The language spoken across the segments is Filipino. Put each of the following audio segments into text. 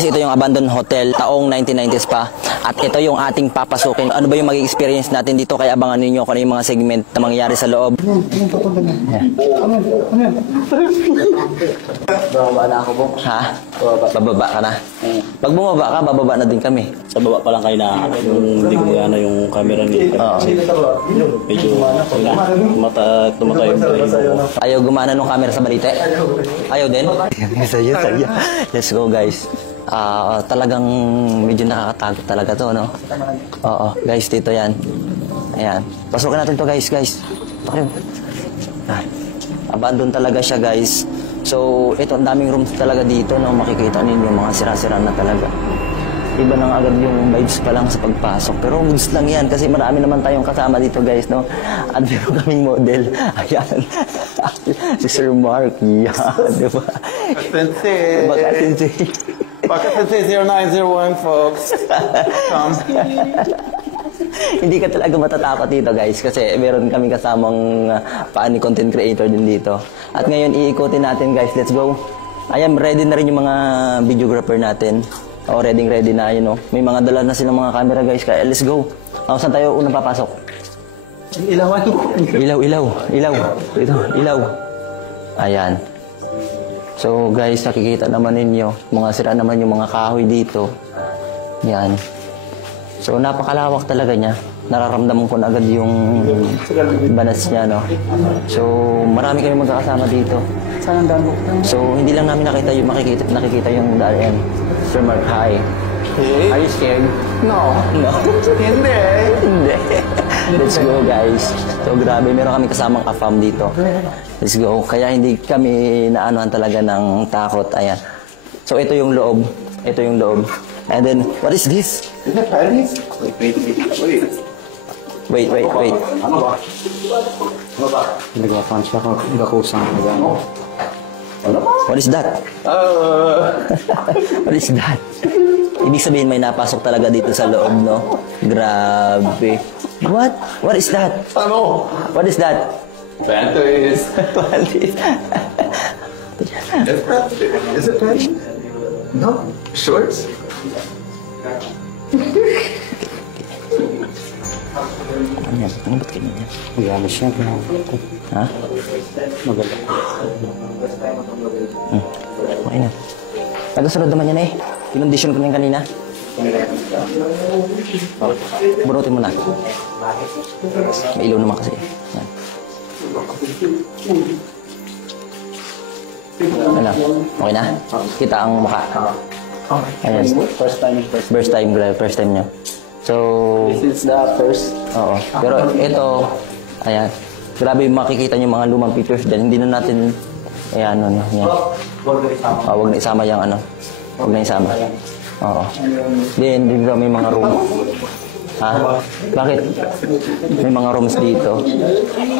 Guys, ito yung abandoned hotel taong 1990s pa. At ito yung ating papasukin. Ano ba yung maging experience natin dito? Kaya abangan ninyo kung ano yung mga segment na mangyayari sa loob. Bababa na ako po. Ha? Bababa ka na? Pag bumaba ka, bababa na din kami. Sa baba pa lang kayo na yung hindi ko na yung camera niya. Medyo tumatay yung brain. Ayaw gumana nung camera sa balite? Ayaw din? Saya. Let's go, guys. Talagang medyo nakakatakot talaga to, no? Oo, guys, dito yan. Ayan. Pasukin natin to, guys. Okay. Abandon talaga siya, guys. So, ito, ang daming rooms talaga dito, no? Makikita ninyo, mga sira-sira na talaga. Iba nang agad yung vibes pa lang sa pagpasok. Pero goods lang yan kasi marami naman tayong kasama dito, guys, no? At meron kaming model. Ayan. Si Sir Mark. Yan, diba? Sensei. Baka Sensei. Baka Sensei 0901, folks. Hindi ka talaga matatakot dito, guys, kasi meron kami kasamang content creator din dito. At ngayon, iikutin natin, guys. Let's go. Ayan, ready na rin yung mga videographer natin. Ready na, you know. May mga dala na silang mga camera, guys. Kaya let's go. Saan tayo unang papasok? Ilawan ko. Ilaw. Ito, ilaw. Ayan. So, guys, nakikita naman ninyo. Mga sira naman yung mga kahoy dito. Yan. So, napakalawak talaga niya. Nararamdaman ko na agad yung banas niya, no? So, marami kami magkakasama dito. Saan ang daan mo? So, hindi lang namin nakikita yung daan. Sir Mark, hi. Hey. Are you scared? No. Hindi. Let's go, guys. So, grabe. Meron kami kasamang afam dito. Let's go. Kaya hindi kami naanuhan talaga ng takot. Ayan. So, ito yung loob. And then, what is this? Is it Paris? Wait. Wait. Nagapan siya ko. Nagakusang nagano. What is that? What is that? Ibig sabihin may napasok talaga dito sa loob, no? Grabe. What is that? Ano? What is that? Panties. Is it Paris? No. Shorts? Ano yan? Ano ba't ganyan? Magano siya. Ha? Maganda. Okay na. Nagasunod naman yan eh. Kinondisyon ko na yan kanina. Bunutin mo na. May ilaw naman kasi. Yan. Ano? Okay na? Kita ang mukha. Ayan. First time nyo. So, This is the first. oo. Pero ito, ayan. Grabe makikita nyo mga lumang pictures dyan. Hindi na natin, ayan, ano, yan. Huwag na isama yung ano. Huwag na isama. Oo. Then, dito may mga room. Ha? Bakit? May mga rooms dito.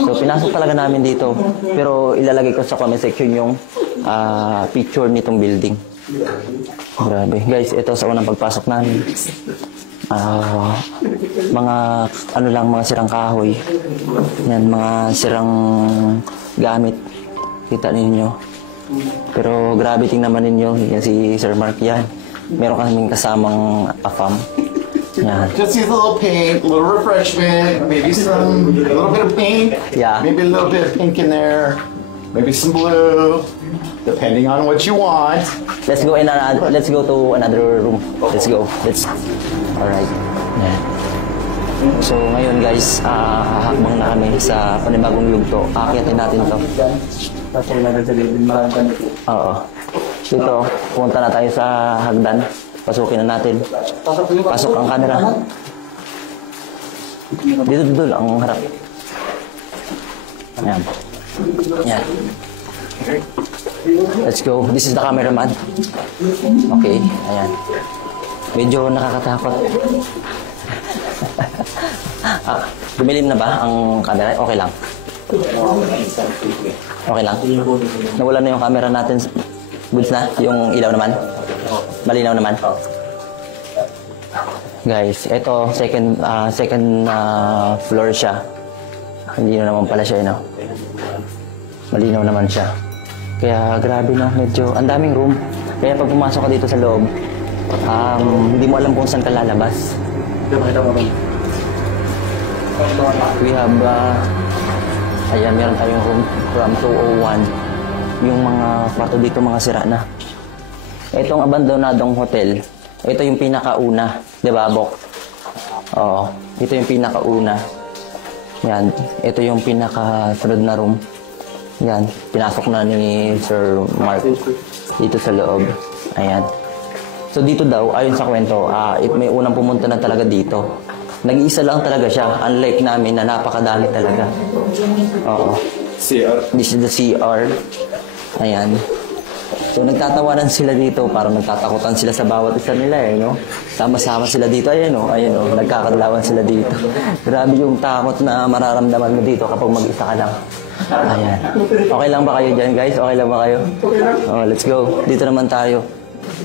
So, pinasok talaga namin dito. Pero ilalagay ko sa comment section yung picture nitong building. Grabe. Guys, ito sa unang pagpasok namin. Mga mga sirang kahoy. Yan, mga sirang gamit. Kita ninyo. Pero grabe, tingnan naman ninyo. Yan si Sir Mark yan. Meron kaming kasamang afam. Yan. Just use a little paint, a little refreshment, maybe a little bit of pink. Yeah. Maybe a little bit of pink in there. Maybe some blue. Depending on what you want. Let's go to another room. Let's go. Alright. Yan. So ngayon guys, hahakbang na kami sa panibagong yugto. Aakitin natin to. Oo. Dito, punta na tayo sa hagdan. Pasukin na natin. Pasok ang camera. Dito ang harap. Ayan. Ayan. Let's go. This is the cameraman. Okay. Ayan. Medyo nakakatakot. Dumilim na ba ang camera? Okay lang. Okay lang. Nawala na yung camera natin. Goods na? Yung ilaw naman? Malinaw naman? Guys, ito second floor siya. Hindi na naman pala siya, no? Malinaw naman siya. Kaya grabe, no? Medyo ang daming room. Kaya pag pumasok ka dito sa loob, Hindi mo alam kung saan ka lalabas. We have, ayan, meron tayong room from 201. Yung mga kwarto dito, mga sira na. Itong abandonadong hotel, ito yung pinakauna, di ba, Bok? Oo, ito yung pinakauna. Yan, ito yung pinakasunod na room. Yan, pinasok na ni Sir Mark dito sa loob. Ayan. So dito daw, ayon sa kwento, may unang pumunta na talaga dito. Nag-iisa lang talaga siya, unlike namin na napakadami talaga. Oo. CR. This is the CR. Ayan. So nagtatawanan sila dito, parang nagtatakutan sila sa bawat isa nila no? Sama-sama sila dito, ayan nagkakadlawan sila dito. Grabe yung takot na mararamdaman mo dito kapag mag-isa ka lang. Ayan. Okay lang ba kayo dyan, guys? Okay lang ba kayo? Oh, let's go. Dito naman tayo.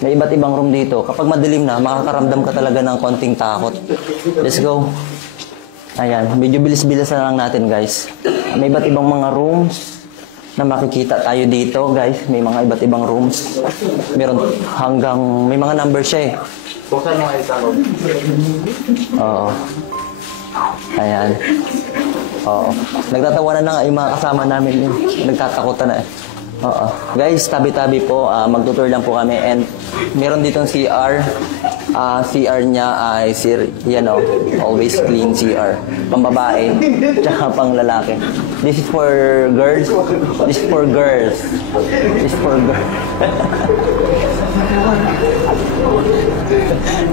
May iba't ibang room dito. Kapag madilim na, makakaramdam ka talaga ng konting takot. Let's go. Ayan. Medyo bilis-bilisan lang natin, guys. May iba't ibang mga rooms na makikita tayo dito, guys. May mga iba't ibang rooms. Meron may mga number siya eh. Buksan mo kayo sa loob. Oo. Ayan. Oo. Nagtatawanan na nga yung mga kasama namin. Nagtatakutan na eh. Oo. Guys, tabi-tabi po. Magtutur lang po kami. And meron ditong CR. CR niya ay always clean CR. Pambabae. Tsaka pang lalaki. This is for girls. This is for girls. This is for girls.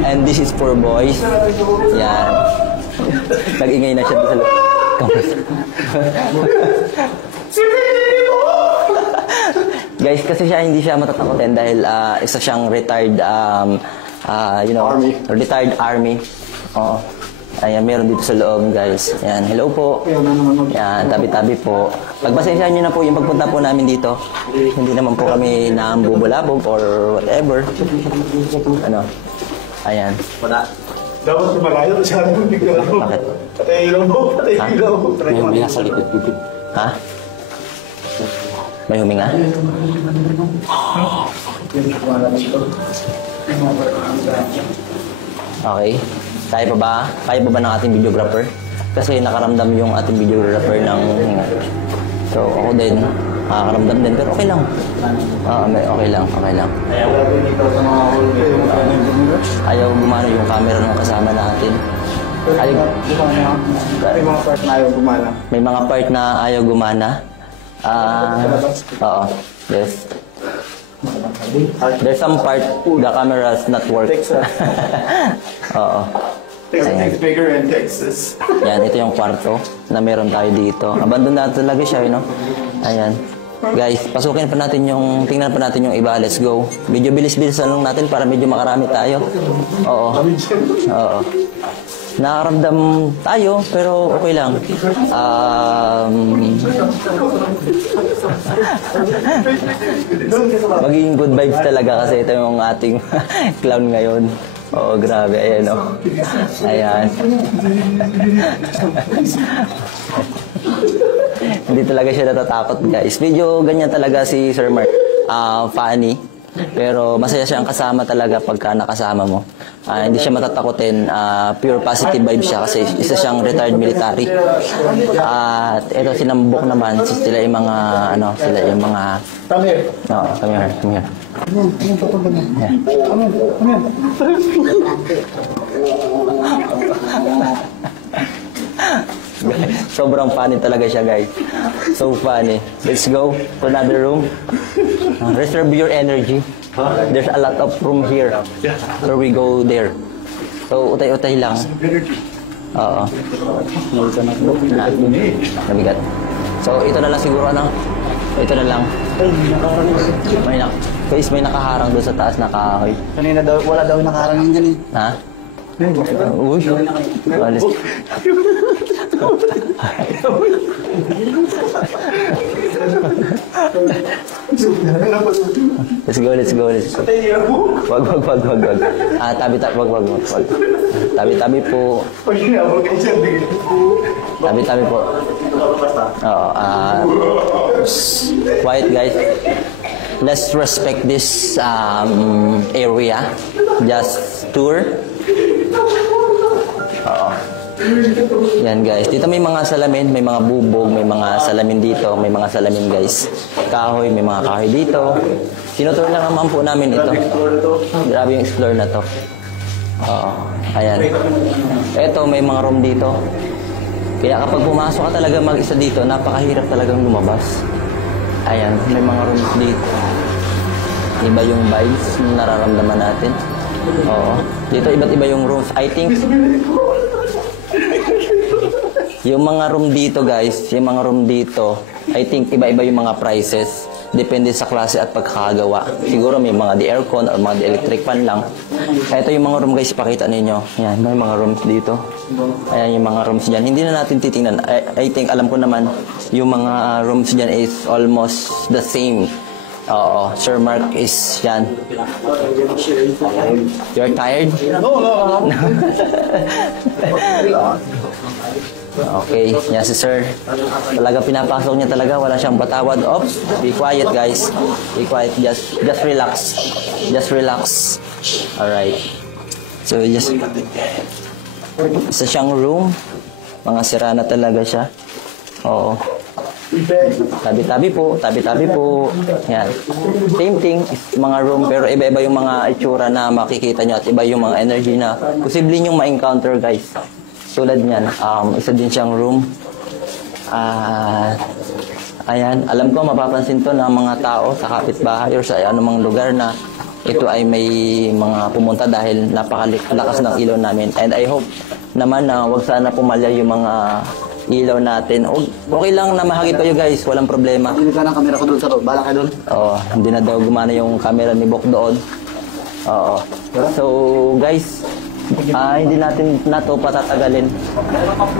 And this is for boys. Yan. Nag-ingay na siya sa loob. Guys, kasi hindi siya matatakotin dahil isa siyang retired Army. Retired army. Oo. Ayan, meron dito sa loob, guys. Ayan, hello po. Ayan, tabi-tabi po. Pagpasensyahan nyo na po yung pagpunta po namin dito. Hindi naman po kami nambubulabog or whatever. Ayan. Wala. Dapat malayo siya ng bigla. Bakit? Patay ilaw mo. Patay ilaw. May nasa likod bibig. Ha? May huminga? Okay. Kaya pa ba? Kaya pa ba ng ating videographer? Kasi nakaramdam yung ating videographer ng hinga. So, ako din. Nakakaramdam din. Pero okay lang. Okay lang. Okay lang. Ayaw gumana yung camera ng kasama natin. May mga part na ayaw gumana. May mga part na ayaw gumana. Oo. Yes. There's some part the camera's not work. Oo. Takes bigger in Texas. Yan, ito yung kwarto na meron tayo dito. Abandonado talaga siya, Ayan. Guys, pasukin pa natin tingnan pa natin yung iba. Let's go. Medyo bilis-bilisan lang natin para medyo makarami tayo. Oo. Nakaramdam tayo, pero okay lang. Maging good vibes talaga kasi ito yung ating clown ngayon. Oo, grabe. Ayan, Ayan. Hindi talaga siya natatakot, guys. Medyo ganyan talaga si Sir Mark. Funny. Pero masaya siyang kasama talaga pagka nakasama mo. Hindi siya matatakotin. Pure positive vibes siya kasi isa siyang retired military. At ito sinambok naman. Sila yung mga, sila yung mga... Come here. No, come here. Sobrang funny talaga siya, guys. So funny. Let's go to another room. Reserve your energy. There's a lot of room here. So we go there. So utay-utay lang. Oo. Nabigat. So ito na lang siguro ito na lang. May nakaharang doon sa taas na kahoy. Kanina daw, wala daw nakaharang dyan Ha? Uy. Alis. Let's go. Wag. Tabi-tabi po. Tabi-tabi po. Oo, quiet, guys. let's respect this area. Just tour. Oo. Yan guys. Dito may mga salamin, may mga bubog, may mga salamin dito, may mga salamin guys. Kahoy, may mga kahoy dito. Sinutur lang naman po namin ito. Grabe yung explore na to. Oo. Ayan. Ito, may mga room dito. Kaya kapag pumasok ka talaga mag-isa dito, napakahirap talagang lumabas. Ayan, may mga rooms dito. Iba yung vibes na nararamdaman natin. Oo. Dito iba't iba yung rooms. I think yung mga room dito guys, yung mga room dito, I think iba-iba yung mga prices. Depende sa klase at pagkakagawa. Siguro may mga di-aircon or mga di-electric fan lang. Ito yung mga room guys, pakita ninyo. Yan, may mga rooms dito. Ayan yung mga rooms dyan. Hindi na natin titingnan. I think alam ko naman, yung mga rooms dyan is almost the same. Oo, Sir Mark is yan. You're tired? No. Okay, yan si Sir. Talaga pinapasok niya talaga, wala siyang patawad. Oops, be quiet guys. Be quiet, just relax. Just relax. Alright. So just isa siyang room. Mga sira na talaga siya. Oo. Tabi-tabi po. Yan. Same thing, mga room, pero iba-iba yung mga itsura na makikita nyo at iba yung mga energy na posible nyong ma-encounter guys. Tulad niyan, isa din siyang room. Ayan, alam ko mapapansin to ng mga tao sa kapitbahay or sa anumang lugar na ito ay may mga pumunta dahil napakalakas ng ilaw namin. And I hope naman na wag sana pumalya yung mga ilaw natin. Okay lang na mahagip kayo guys, walang problema. Hindi ka ng camera ko doon sa loob. Bala kayo doon. Oo, hindi na daw gumana yung camera ni Bok doon. Oo. So guys, hindi natin na to patatagalin.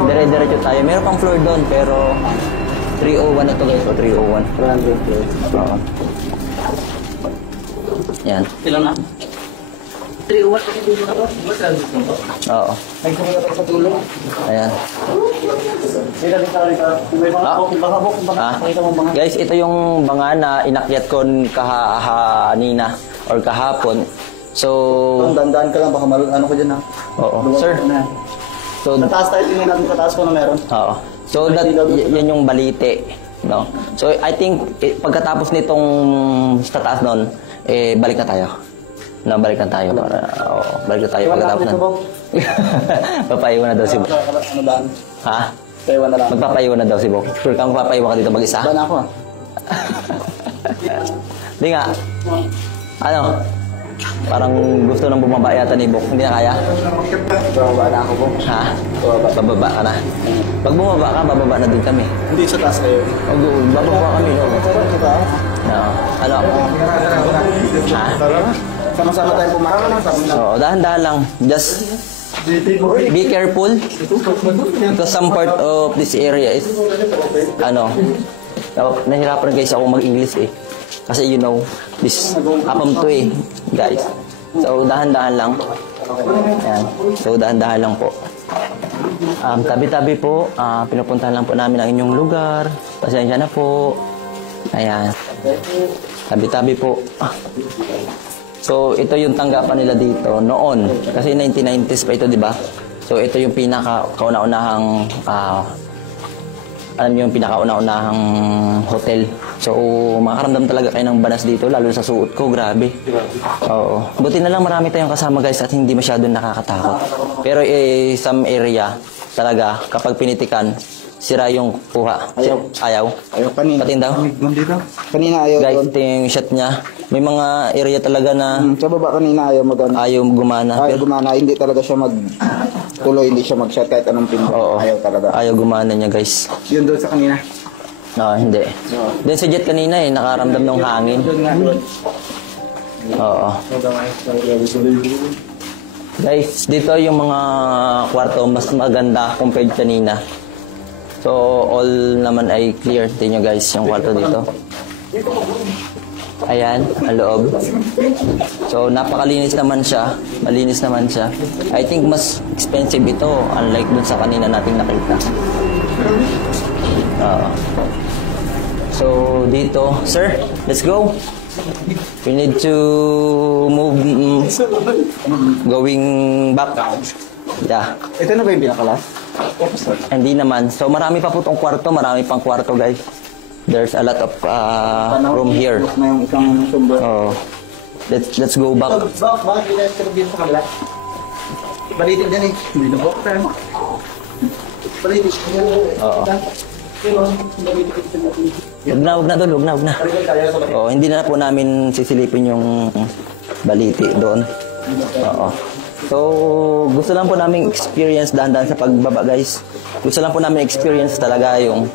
Dire-diretso tayo. Meron pang floor doon pero 301 na to guys. O 301. Oo. Yan. Ilan na? 301. Oo. Ay, kumula pa sa tulong. Ayan. Guys, ito yung banga na inakyat ko kahanina or kahapon. So, Dandaan ka lang, baka ano ko dyan ha. oo. Sir. So, Sa taas tayo, tingnan natin sa taas ko na meron. oo. So, yan yung balite. No? So, I think, pagkatapos nitong sa taas nun, balik na tayo. No, balik na tayo. Oo, balik na tayo pagkatapos na. Papaiwan na daw si Bok. Ano daan? Ha? Taiwan na lang. Magpapaiwan na daw si Bok. Sure kang magpapaiwan ka dito mag-isa? Ba na ako ha? Hindi nga. Ano? Parang gusto nang bumaba yata ni Bok. Hindi na kaya? Bababa na ako po. Ha? Bababa ka na. Pag bumaba ka, bababa na din kami. Hindi sa taas kayo. Bababa kami. No? Sa taas? No. Ano? Ha? Sama-sama tayo pumarang lang. Oo, dahan-dahan lang. Just be careful. Because some part of this area is, nahirapan guys ako mag-English eh. Kasi you know, this apam to eh, guys. So, dahan-dahan lang. Ayan. So, dahan-dahan lang po. Tabi-tabi po. Pinupuntahan lang po namin ang inyong lugar. Pasensya na po. Ayan. Tabi-tabi po. So, ito yung tanggapan nila dito noon. Kasi 1990s pa ito, di ba? So, ito yung pinaka-kauna-unahang yung pinakauna-unahang hotel. So, makaramdam talaga kayo ng banas dito, lalo sa suot ko, grabe. Oo. Buti na lang marami tayong kasama guys at hindi masyadong nakakatakot. Pero some area talaga, kapag pinitikan, sira yung kuha. Ayaw. Ayaw kanina. Patin daw. Dito? Kanina ayaw Guys, doon. ito yung shot niya. May mga area talaga na Sa baba kanina ayaw mag-ano. ayaw gumana. Ayaw Pero, gumana. Hindi talaga siya tuloy. Hindi siya mag-shot kahit anong pinto. oo. Ayaw talaga. Ayaw gumana niya guys. Yun doon sa kanina. No, hindi. Then sa jet kanina nakaramdam ng hangin. Doon nga doon. Oo. Guys, dito yung mga kwarto mas maganda compared kanina. So, all naman ay clear. Tingnan nyo guys, yung kwarto dito. Ayan, ang loob. So, napakalinis naman siya. Malinis naman siya. I think mas expensive ito, unlike dun sa kanina nating nakita. So, dito. Sir, let's go. We need to move, going back. Yeah. Ito na ba yung pinakalas? Hindi naman. So marami pa po tong kwarto, marami pang kwarto guys. There's a lot of room here. Na yung isang sumber. Oh. Let's go back. Bakit hindi na dito sa kabila? Balitin dyan eh. Hindi na po. Balitin. Oo. Wag na doon, wag na. Oh, hindi na po namin sisilipin yung baliti doon. Oo. So, gusto lang po namin experience dahan-dahan sa pagbaba, guys. Gusto lang po namin experience talaga yung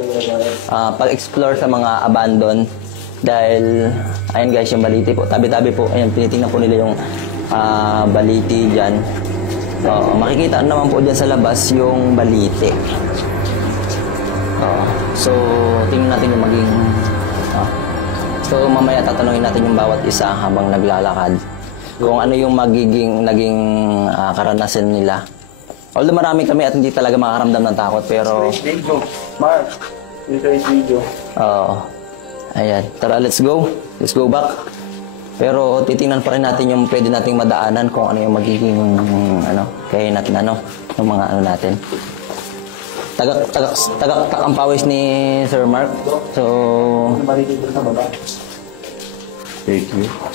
pag-explore sa mga abandon. Dahil, ayun guys, yung baliti po. Tabi-tabi po. Ayun, tinitingnan po nila yung baliti dyan. Oo, makikita naman po dyan sa labas yung baliti. So, tingnan natin yung maging... so, mamaya tatanungin natin yung bawat isa habang naglalakad. Kung ano yung naging karanasan nila. Although marami kami at hindi talaga makakaramdam ng takot, pero... Mark, video. Oo. Ayan. Tara, let's go. Let's go back. Pero titingnan pa rin natin yung pwede nating madaanan kung ano yung magiging kaya natin yung mga natin. Tagak ang pawis ni Sir Mark. So,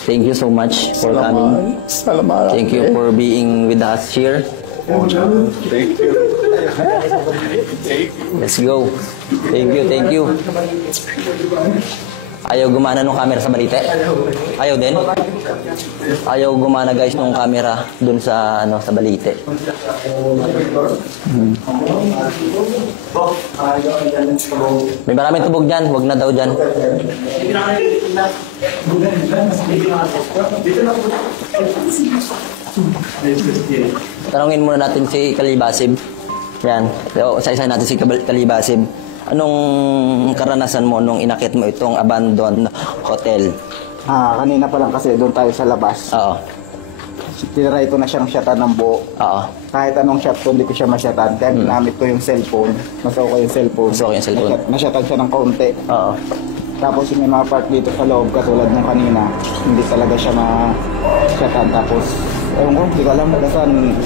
thank you so much for coming. Salamat. Thank you for being with us here. Thank you. Let's go. Thank you. Ayaw gumana nung camera sa balite? Ayaw din? Ayaw gumana guys nung camera dun sa sa balite. May maraming tubog dyan, wag na daw dyan. Tanungin muna natin si Kalibasib. Yan, isa-isa natin si Kalibasib. Anong karanasan mo nung inakit mo itong abandoned hotel? Kanina pa lang kasi doon tayo sa labas. Oo. Tinry ko na siyang shotan ng buo. Oo. Kahit anong shot ko, hindi ko siya masyatan. Kaya ginamit ko yung cellphone. Nasuko ko yung cellphone. Nasuko yung cellphone. Nasyatan siya ng kaunti. Oo. Tapos yung may mga part dito sa loob, katulad ng kanina, hindi talaga siya ma-shotan. Tapos, ewan ko, hindi ko alam. Basta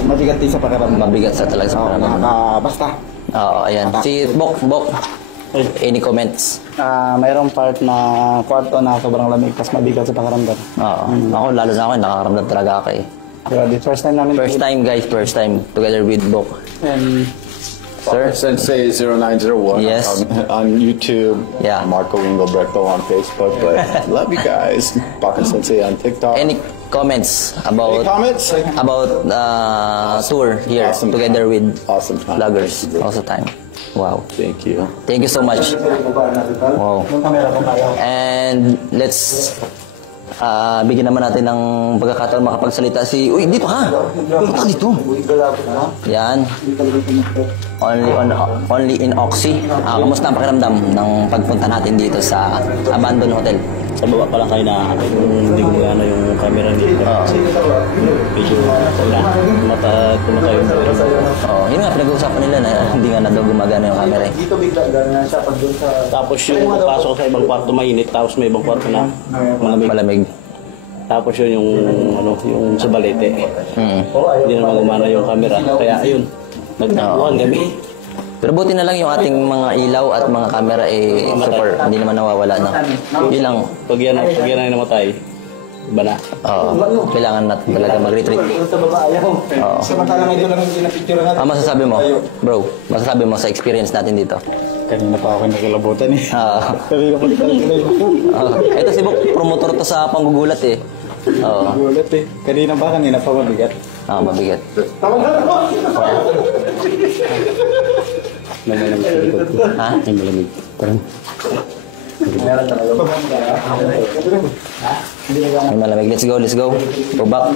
mabigat din sa pakiramdam. Mabigat sa talaga sa pakiramdam. Basta. Oo, ayan. Si Bok. Any comments? Mayroong part na kwarto na sobrang lamig, tapos mabigat sa pakiramdam. Oo. Ako, lalo na ako, nakakaramdam talaga ako eh. Grabe, first time namin. First time guys, first time together with Bok. And Sir? Sensei 0901 Yes. on YouTube. Yeah. Marco Engelbrecto on Facebook. But love you guys. Baka Sensei on TikTok. Any comments Any about comments? tour here Awesome together time. with Awesome time. vloggers? Also time. Wow. Thank you. Thank you so much. Wow. And let's bigyan naman natin ng pagkakataon makapagsalita si... Uy, dito ka! Punta dito! Yan. Only in Oxy. Kamusta ang pakiramdam ng pagpunta natin dito sa abandoned hotel? sa baba pa lang kayo na hindi gumagana yung camera nito. Medyo tumatayo. Yun nga, pinag-uusapan nila na hindi nga na daw gumagana yung camera. Dito bigla ganyan siya pag doon sa... Tapos yung pasok sa ibang kwarto mainit, tapos may ibang kwarto na malamig. Malamig. Tapos yun yung sa balete. Hindi naman gumana yung camera. Kaya ayun, nagtakuhan kami. Pero buti na lang yung ating mga ilaw at mga camera super, hindi naman nawawala na. Yun lang. Pag yan ay namatay, iba na. Kailangan natin talaga mag-retreat. Sa baba ayaw. Samantalang ito lang yung pinapicture natin. Masasabi mo, bro, masasabi mo sa experience natin dito. Kanina pa ako nakilabutan eh. Kanina pa Ito si Bok, promotor to sa panggugulat eh. Gulat eh. Kanina pa mabigat. Mabigat. May malamig sa likod ko. Ha? May malamig. Parang May malamig. Let's go. Go back.